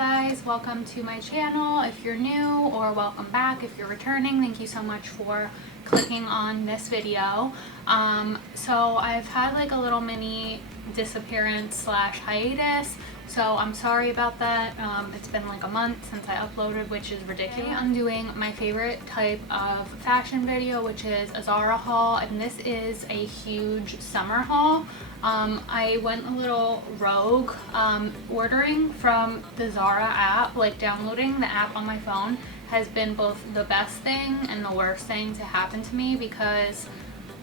guys, welcome to my channel. If you're new, or welcome back if you're returning, thank you so much for clicking on this video. So I've had like a little mini disappearance slash hiatus, so I'm sorry about that. It's been like a month since I uploaded, which is ridiculous. I'm doing my favorite type of fashion video, which is a Zara haul, and this is a huge summer haul. I went a little rogue. Ordering from the Zara app, like downloading the app on my phone, has been both the best thing and the worst thing to happen to me, because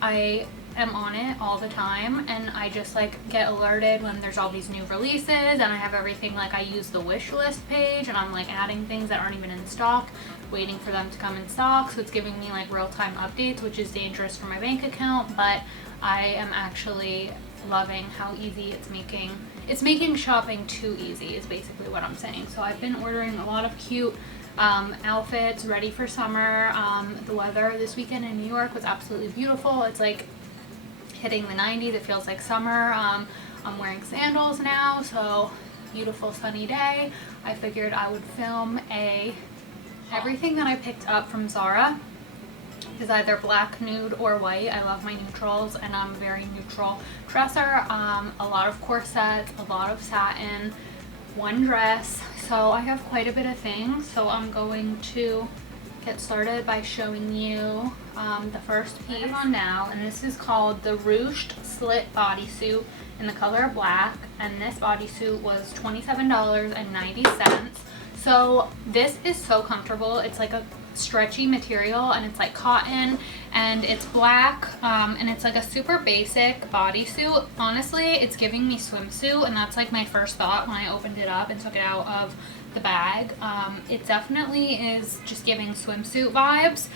I am on it all the time and I just like get alerted when there's all these new releases, and I have everything, like I use the wish list page and I'm like adding things that aren't even in stock, waiting for them to come in stock, so it's giving me like real-time updates, which is dangerous for my bank account. But I am actually loving how easy it's making shopping too easy, is basically what I'm saying. So I've been ordering a lot of cute outfits ready for summer. The weather this weekend in New York was absolutely beautiful. It's like hitting the 90s. It feels like summer. I'm wearing sandals now, so beautiful sunny day. I figured I would film everything that I picked up from Zara is either black, nude, or white. I love my neutrals, and I'm a very neutral dresser. A lot of corsets, a lot of satin, one dress. So I have quite a bit of things. So I'm going to get started by showing you the first piece on now, and this is called the Ruched slit bodysuit in the color black, and this bodysuit was $27.90. So this is so comfortable. It's like a stretchy material, and it's like cotton, and it's black, and it's like a super basic bodysuit. Honestly, it's giving me swimsuit, and that's like my first thought when I opened it up and took it out of the bag. It definitely is just giving swimsuit vibes.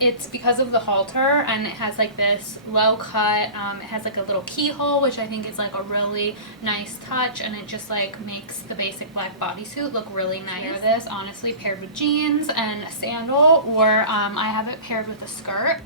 It's because of the halter, and it has like this low cut. It has like a little keyhole, which I think is like a really nice touch, and it just like makes the basic black bodysuit look really nice. I wear this honestly paired with jeans and a sandal, or I have it paired with a skirt.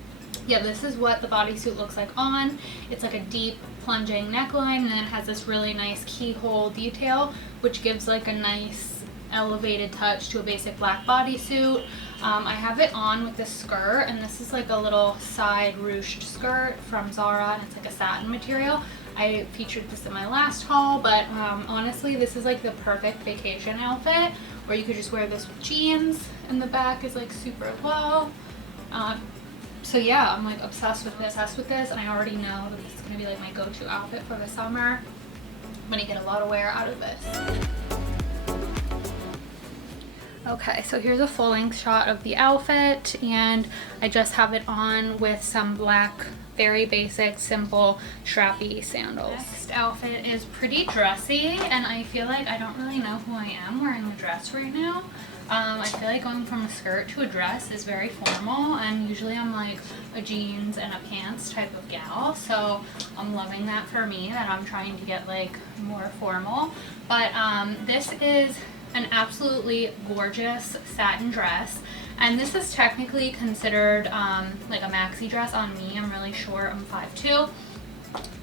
Yeah, this is what the bodysuit looks like on. It's like a deep plunging neckline, and then it has this really nice keyhole detail, which gives like a nice elevated touch to a basic black bodysuit. I have it on with this skirt, and this is like a little side ruched skirt from Zara, and it's like a satin material. I featured this in my last haul, but honestly, this is like the perfect vacation outfit, where you could just wear this with jeans, and the back is like super low. So yeah, I'm like obsessed with this, and I already know that this is gonna be like my go-to outfit for the summer. I'm gonna get a lot of wear out of this. Okay, so here's a full-length shot of the outfit, and I just have it on with some black, very basic, simple, strappy sandals. Next outfit is pretty dressy, and I feel like I don't really know who I am wearing the dress right now. I feel like going from a skirt to a dress is very formal, and usually I'm like a jeans and a pants type of gal, so I'm loving that for me, that I'm trying to get like more formal. But this is an absolutely gorgeous satin dress, and this is technically considered like a maxi dress on me. I'm really short, I'm 5'2",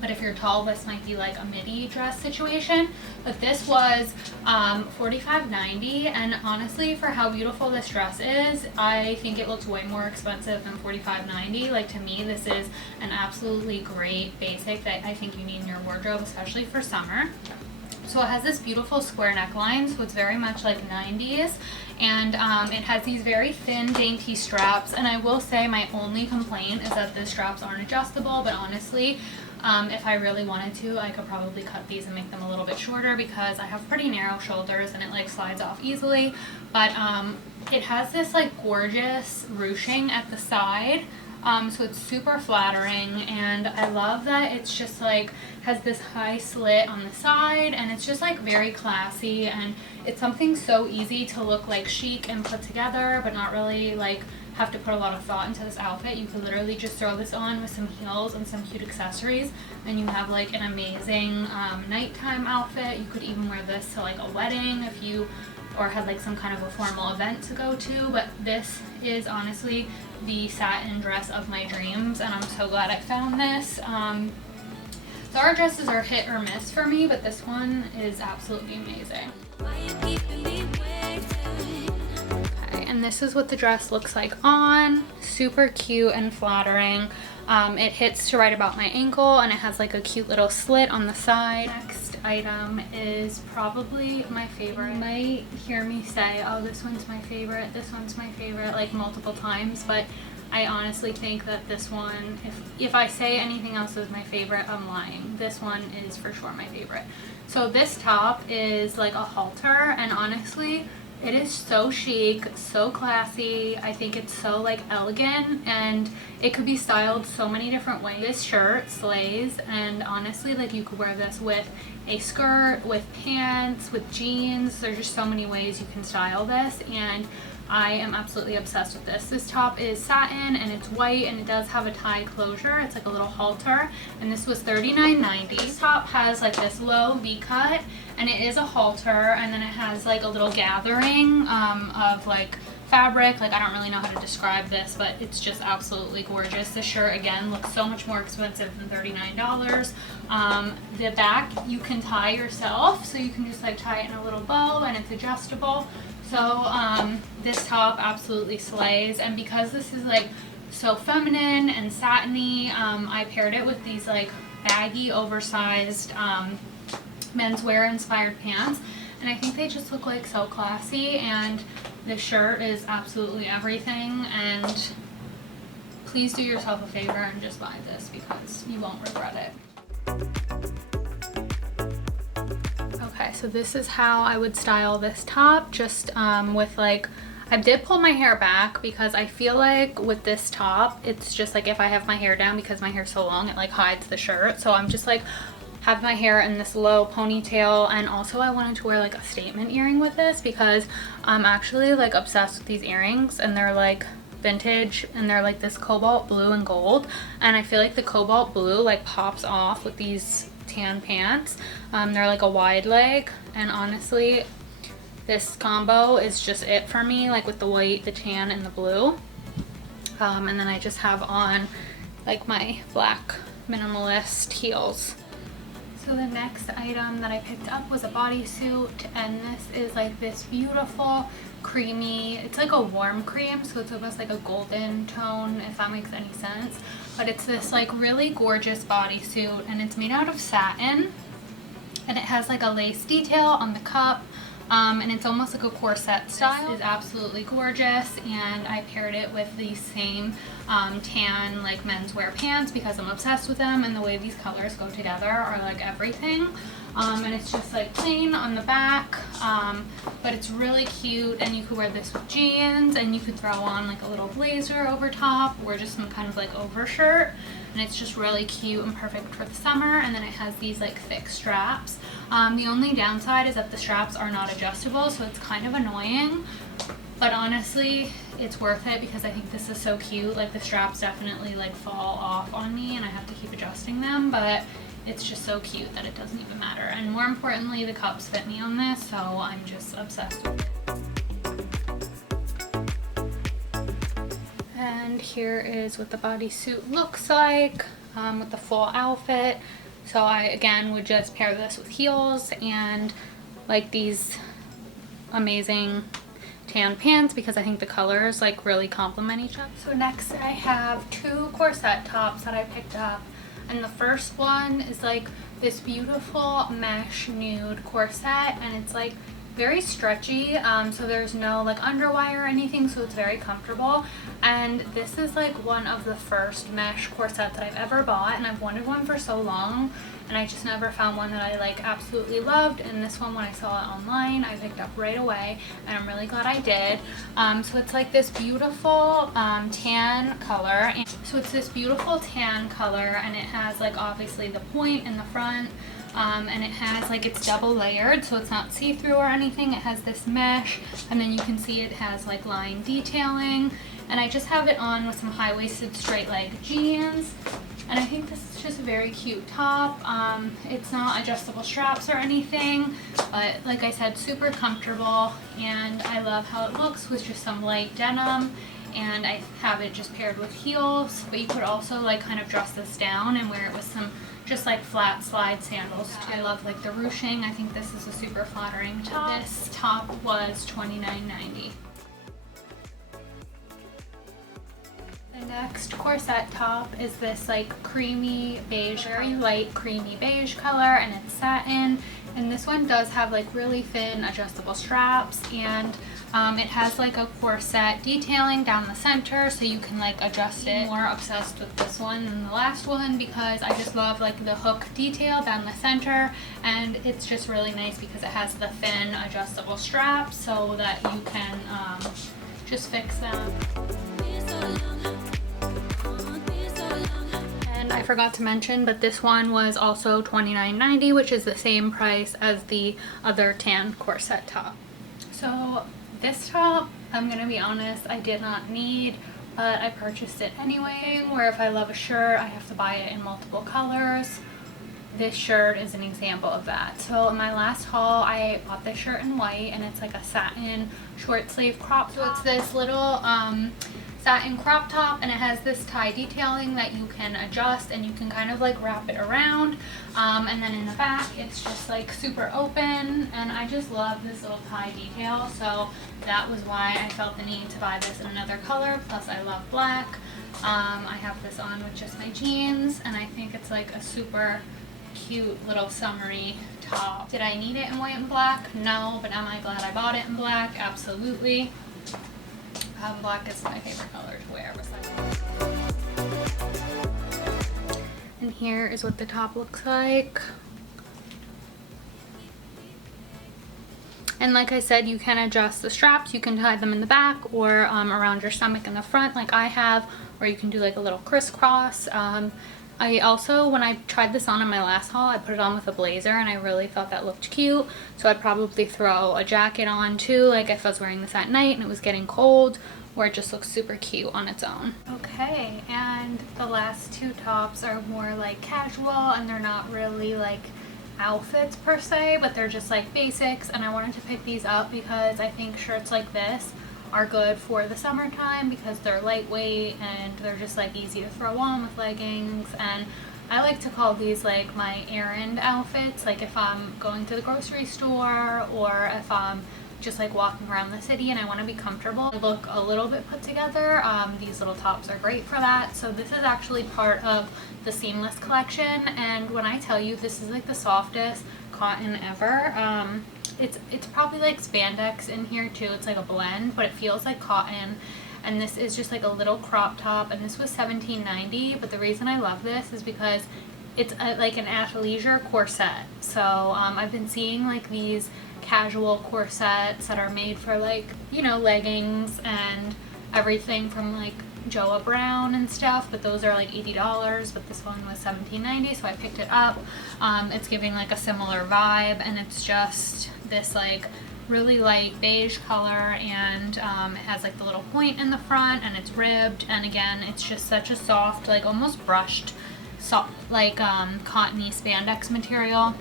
but if you're tall, this might be like a midi dress situation. But this was $45.90, and honestly, for how beautiful this dress is, I think it looks way more expensive than $45.90. Like, to me, this is an absolutely great basic that I think you need in your wardrobe, especially for summer. So it has this beautiful square neckline, so it's very much like 90s, and it has these very thin, dainty straps. And I will say my only complaint is that the straps aren't adjustable, but honestly, if I really wanted to, I could probably cut these and make them a little bit shorter, because I have pretty narrow shoulders and it like slides off easily. But it has this like gorgeous ruching at the side. So it's super flattering, and I love that it's just like has this high slit on the side, and it's just like very classy, and it's something so easy to look like chic and put together, but not really like have to put a lot of thought into this outfit. You could literally just throw this on with some heels and some cute accessories, and you have like an amazing nighttime outfit. You could even wear this to like a wedding if you or had like some kind of a formal event to go to. But this is honestly the satin dress of my dreams, and I'm so glad I found this. Zara dresses are hit or miss for me, but this one is absolutely amazing. And this is what the dress looks like on. Super cute and flattering. It hits to right about my ankle, and it has like a cute little slit on the side. Next item is probably my favorite. You might hear me say, oh, this one's my favorite, this one's my favorite, like multiple times, but I honestly think that this one, if I say anything else is my favorite, I'm lying. This one is for sure my favorite. So this top is like a halter, and honestly, it is so chic, so classy. I think it's so like elegant, and it could be styled so many different ways. This shirt slays, and honestly, like you could wear this with a skirt, with pants, with jeans. There's just so many ways you can style this, and I am absolutely obsessed with this. This top is satin, and it's white, and it does have a tie closure. It's like a little halter, and this was $39.90. This top has like this low V-cut, and it is a halter, and then it has like a little gathering of like fabric. Like I don't really know how to describe this, but it's just absolutely gorgeous. This shirt again looks so much more expensive than $39. The back you can tie yourself, so you can just like tie it in a little bow, and it's adjustable. So this top absolutely slays, and because this is like so feminine and satiny, I paired it with these like baggy, oversized menswear inspired pants, and I think they just look like so classy, and this shirt is absolutely everything. And please do yourself a favor and just buy this because you won't regret it. Okay, so this is how I would style this top, just with like, I did pull my hair back because I feel like with this top, it's just like if I have my hair down, because my hair's so long, it like hides the shirt. So I'm just like, have my hair in this low ponytail. And also I wanted to wear like a statement earring with this because I'm actually like obsessed with these earrings, and they're like vintage, and they're like this cobalt blue and gold, and I feel like the cobalt blue like pops off with these tan pants. They're like a wide leg, and honestly this combo is just it for me, like with the white, the tan, and the blue. And then I just have on like my black minimalist heels. So the next item that I picked up was a bodysuit, and this is like this beautiful creamy, it's like a warm cream, so it's almost like a golden tone, if that makes any sense. But it's this like really gorgeous bodysuit, and it's made out of satin, and it has like a lace detail on the cup, and it's almost like a corset style. This is absolutely gorgeous, and I paired it with these same tan like menswear pants because I'm obsessed with them, and the way these colors go together are like everything. And it's just like plain on the back, but it's really cute, and you could wear this with jeans, and you could throw on like a little blazer over top, or just some kind of like overshirt, and it's just really cute and perfect for the summer. And then it has these like thick straps. The only downside is that the straps are not adjustable, so it's kind of annoying, but honestly it's worth it because I think this is so cute. Like the straps definitely like fall off on me, and I have to keep adjusting them, but it's just so cute that it doesn't even matter. And more importantly, the cups fit me on this, so I'm just obsessed with it. And here is what the bodysuit looks like with the full outfit. So I again would just pair this with heels and like these amazing tan pants because I think the colors like really complement each other. So next I have two corset tops that I picked up. And the first one is like this beautiful mesh nude corset, and it's like very stretchy, so there's no like underwire or anything, so it's very comfortable. And this is like one of the first mesh corsets that I've ever bought, and I've wanted one for so long, and I just never found one that I like absolutely loved. And this one, when I saw it online, I picked up right away, and I'm really glad I did. So it's like this beautiful tan color, and so it's this beautiful tan color, and it has like obviously the point in the front, and it has like, it's double layered, so it's not see-through or anything. It has this mesh, and then you can see it has like line detailing, and I just have it on with some high-waisted straight leg jeans, and I think this is just a very cute top. It's not adjustable straps or anything, but like I said, super comfortable, and I love how it looks with just some light denim. And I have it just paired with heels, but you could also like kind of dress this down and wear it with some just like flat slide sandals too. I love like the ruching. I think this is a super flattering top. This top was $29.90. The next corset top is this like creamy beige, very light creamy beige color, and it's satin. And this one does have like really thin adjustable straps, and it has like a corset detailing down the center, so you can like adjust it. I'm more obsessed with this one than the last one because I just love like the hook detail down the center, and it's just really nice because it has the thin adjustable straps so that you can just fix them. And I forgot to mention, but this one was also $29.90, which is the same price as the other tan corset top. So this top, I'm gonna be honest, I did not need, but I purchased it anyway, where if I love a shirt, I have to buy it in multiple colors. This shirt is an example of that. So in my last haul, I bought this shirt in white, and it's like a satin short sleeve crop top. So it's this little satin crop top, and it has this tie detailing that you can adjust, and you can kind of like wrap it around, and then in the back it's just like super open, and I just love this little tie detail, so that was why I felt the need to buy this in another color. Plus I love black. I have this on with just my jeans, and I think it's like a super cute little summery top. Did I need it in white and black? No, but am I glad I bought it in black? Absolutely. Black is my favorite color to wear. And here is what the top looks like. And like I said, you can adjust the straps. You can tie them in the back or around your stomach in the front like I have, or you can do like a little crisscross. I also, when I tried this on in my last haul, I put it on with a blazer, and I really thought that looked cute. So I'd probably throw a jacket on too, like if I was wearing this at night and it was getting cold, or it just looks super cute on its own. Okay, and the last two tops are more like casual, and they're not really like outfits per se, but they're just like basics. And I wanted to pick these up because I think shirts like this are good for the summertime because they're lightweight and they're just like easy to throw on with leggings. And I like to call these like my errand outfits, like if I'm going to the grocery store or if I'm just like walking around the city and I want to be comfortable, look a little bit put together. These little tops are great for that. So this is actually part of the seamless collection, and when I tell you this is like the softest cotton ever, it's probably like spandex in here too. It's like a blend, but it feels like cotton. And this is just like a little crop top, and this was $17.90. But the reason I love this is because it's like an athleisure corset. So I've been seeing like these casual corsets that are made for like, you know, leggings and everything from like Joa Brown and stuff, but those are like $80, but this one was $17.90, so I picked it up. It's giving like a similar vibe, and it's just this like really light beige color, and it has like the little point in the front, and it's ribbed, and again it's just such a soft, like almost brushed soft, like cottony spandex material.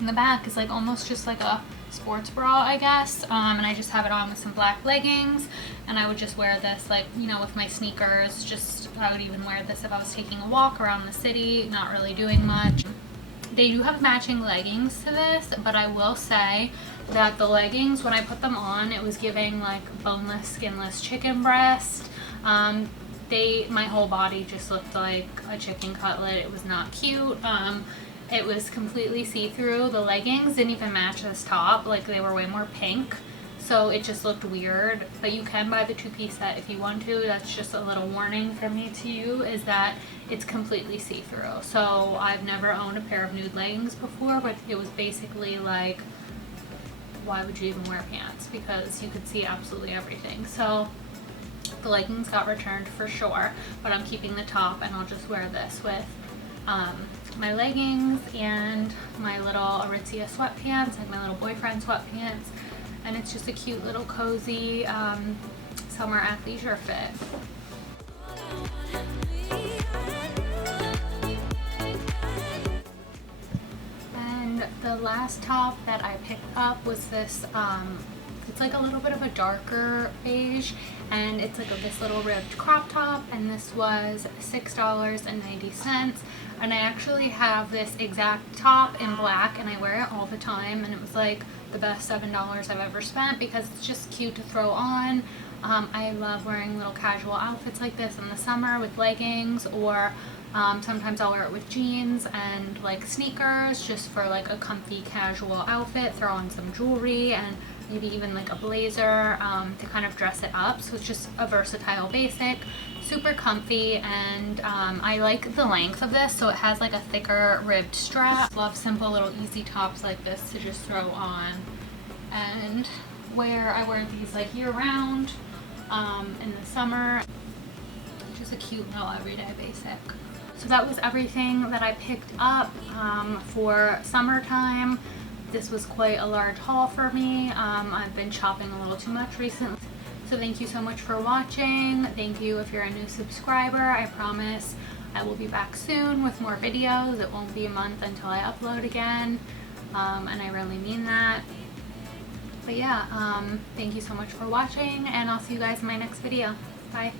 In the back is like almost just like a sports bra, I guess, and I just have it on with some black leggings, and I would just wear this like, you know, with my sneakers. Just, I would even wear this if I was taking a walk around the city, not really doing much. They do have matching leggings to this, but I will say that the leggings, when I put them on, it was giving like boneless, skinless chicken breast. My whole body just looked like a chicken cutlet. It was not cute. It was completely see-through. The leggings didn't even match this top. Like, they were way more pink, so it just looked weird. But you can buy the two-piece set if you want to. That's just a little warning from me to you, is that it's completely see-through. So I've never owned a pair of nude leggings before, but it was basically like, why would you even wear pants? Because you could see absolutely everything. So the leggings got returned for sure, but I'm keeping the top, and I'll just wear this with my leggings and my little Aritzia sweatpants, like my little boyfriend sweatpants, and it's just a cute little cozy summer athleisure fit. And the last top that I picked up was this, it's like a little bit of a darker beige, and it's like this little ribbed crop top, and this was $6.90. And I actually have this exact top in black, and I wear it all the time, and it was like the best $7 I've ever spent because it's just cute to throw on. I love wearing little casual outfits like this in the summer with leggings, or sometimes I'll wear it with jeans and like sneakers just for like a comfy casual outfit. Throw on some jewelry and maybe even like a blazer to kind of dress it up. So it's just a versatile basic, super comfy, and I like the length of this. So it has like a thicker ribbed strap. Love simple little easy tops like this to just throw on and wear. I wear these like year round in the summer. Just a cute little everyday basic. So that was everything that I picked up for summertime. This was quite a large haul for me. I've been shopping a little too much recently. So thank you so much for watching. Thank you if you're a new subscriber. I promise I will be back soon with more videos. It won't be a month until I upload again, and I really mean that. But yeah, thank you so much for watching, and I'll see you guys in my next video. Bye.